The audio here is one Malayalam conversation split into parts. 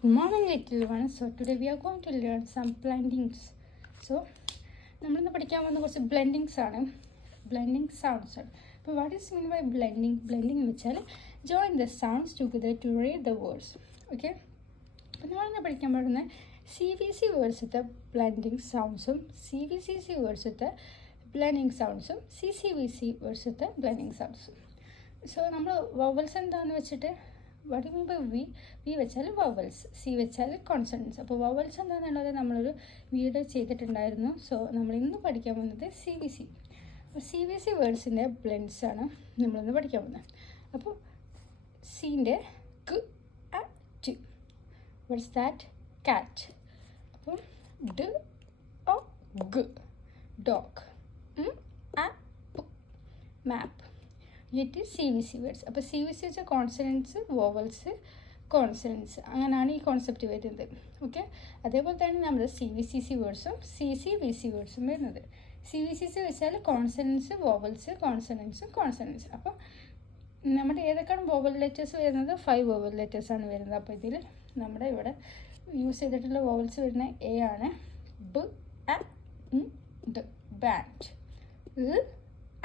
Good morning, little ones. So today we are going to learn some blendings. So നമ്മളിന്ന് പഠിക്കാൻ പോകുന്ന കുറച്ച് ബ്ലെൻഡിങ്സ് ആണ്, ബ്ലെൻഡിങ് സൗണ്ട്സ് ആണ്. അപ്പോൾ what is mean by blending? Blending എന്ന് വെച്ചാൽ join the sounds together to read the words. Okay, അപ്പോൾ നമ്മളിന്ന് പഠിക്കാൻ പോകുന്ന CVC വേർഡ്സത്തെ ബ്ലെൻഡിങ് സൗണ്ട്സും CVCC വേർഡ്സത്തെ ബ്ലെൻഡിങ് സൗണ്ട്സും CCVC വേർഡ്സത്തെ ബ്ലെൻഡിങ് സൗണ്ട്സും. സോ നമ്മൾ വവൽസ് എന്താണെന്ന് വെച്ചിട്ട് what you mean by V വെച്ചാൽ വവൽസ്, സി വെച്ചാൽ കോൺസണൻസ്. അപ്പോൾ വവൽസ് എന്താണെന്നുള്ളത് നമ്മളൊരു വീഡിയോ ചെയ്തിട്ടുണ്ടായിരുന്നു. സോ നമ്മൾ ഇന്ന് പഠിക്കാൻ പോകുന്നത് CVC. അപ്പോൾ CVC വേർഡ്സിൻ്റെ ബ്ലെൻഡ്സ് ആണ് നമ്മളിന്ന് പഠിക്കാൻ പോകുന്നത്. അപ്പോൾ സീൻ്റെ ക അ ട്, വാട്ട്സ് ദാറ്റ്? കാറ്റ്. അപ്പോൾ ഡ ഒ ഗ, ഡോഗ്. അ പ്, മാപ്പ്. It CVC words. അപ്പോൾ CVC വെച്ചാൽ കോൺസണൻസ്, വോവൽസ്, കോൺസണൻസ്, അങ്ങനെയാണ് ഈ കോൺസെപ്റ്റ് വരുന്നത്. ഓക്കെ, അതേപോലെ തന്നെ നമ്മുടെ CVCC വേർഡ്സും CCVC വേർഡ്സും വരുന്നത്. CVCC വെച്ചാൽ കോൺസണൻസ്, വോവൽസ്, കോൺസണൻസും കോൺസണൻസ്. അപ്പോൾ നമ്മുടെ ഏതൊക്കെയാണ് വോവൽ ലെറ്റേഴ്സ് വരുന്നത്? 5 വോവൽ ലെറ്റേഴ്സാണ് വരുന്നത്. അപ്പോൾ ഇതിൽ നമ്മുടെ ഇവിടെ യൂസ് ചെയ്തിട്ടുള്ള വോവൽസ് വരുന്ന എ ആണ്. ബ അ ഡ, ബാറ്റ്.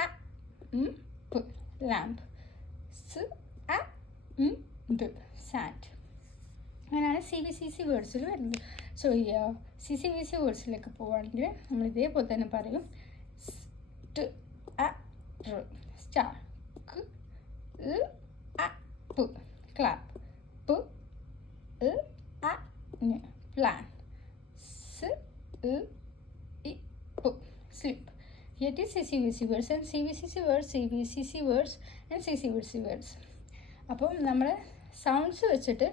അ പ്, lamp. S A D, sand. അങ്ങനെയാണ് CVCC വേർഡ്സിൽ വരുന്നത്. സോ ഈ CCVC വേർഡ്സിലേക്ക് പോവുകയാണെങ്കിൽ നമ്മൾ ഇതേപോലെ തന്നെ പറയും. സ്റ്റ് അ ർ, സ്റ്റാർ. ക അ പ്, ക്ലാപ്പ്. പ് അ ന്, പ്ലാൻ. സ് ഇ പ്, slip. It is CCVC words and CVCC words, CVCC words and CCVC words. അപ്പം നമ്മൾ സൗണ്ട്സ് വെച്ചിട്ട്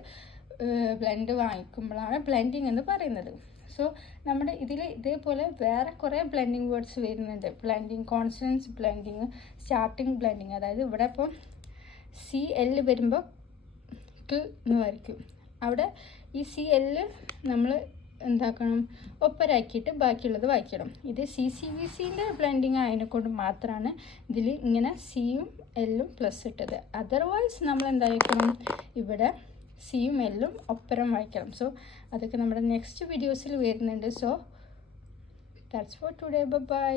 ബ്ലെൻഡ് വാങ്ങിക്കുമ്പോഴാണ് ബ്ലെൻഡിങ് എന്ന് പറയുന്നത്. സോ നമ്മുടെ ഇതിൽ ഇതേപോലെ വേറെ കുറേ ബ്ലെൻഡിങ് വേർഡ്സ് വരുന്നുണ്ട്. Blending consonants blending, starting blending. അതായത് ഇവിടെ ഇപ്പം CL വരുമ്പോൾ ക എന്ന് വരയ്ക്കും. അവിടെ ഈ CL നമ്മൾ എന്താക്കണം? ഒപ്പരാക്കിയിട്ട് ബാക്കിയുള്ളത് വായിക്കണം. ഇത് CCVCൻ്റെ ബ്ലെൻഡിങ് ആയതിനെക്കൊണ്ട് മാത്രമാണ് ഇതിൽ ഇങ്ങനെ സിയും എല്ലും പ്ലസ് ഇട്ടത്. അതർവൈസ് നമ്മൾ എന്തായിരിക്കണം? ഇവിടെ സിയും എല്ലും ഒപ്പരം വായിക്കണം. സോ അതൊക്കെ നമ്മുടെ നെക്സ്റ്റ് വീഡിയോസിൽ വരുന്നുണ്ട്. So that's for today. By.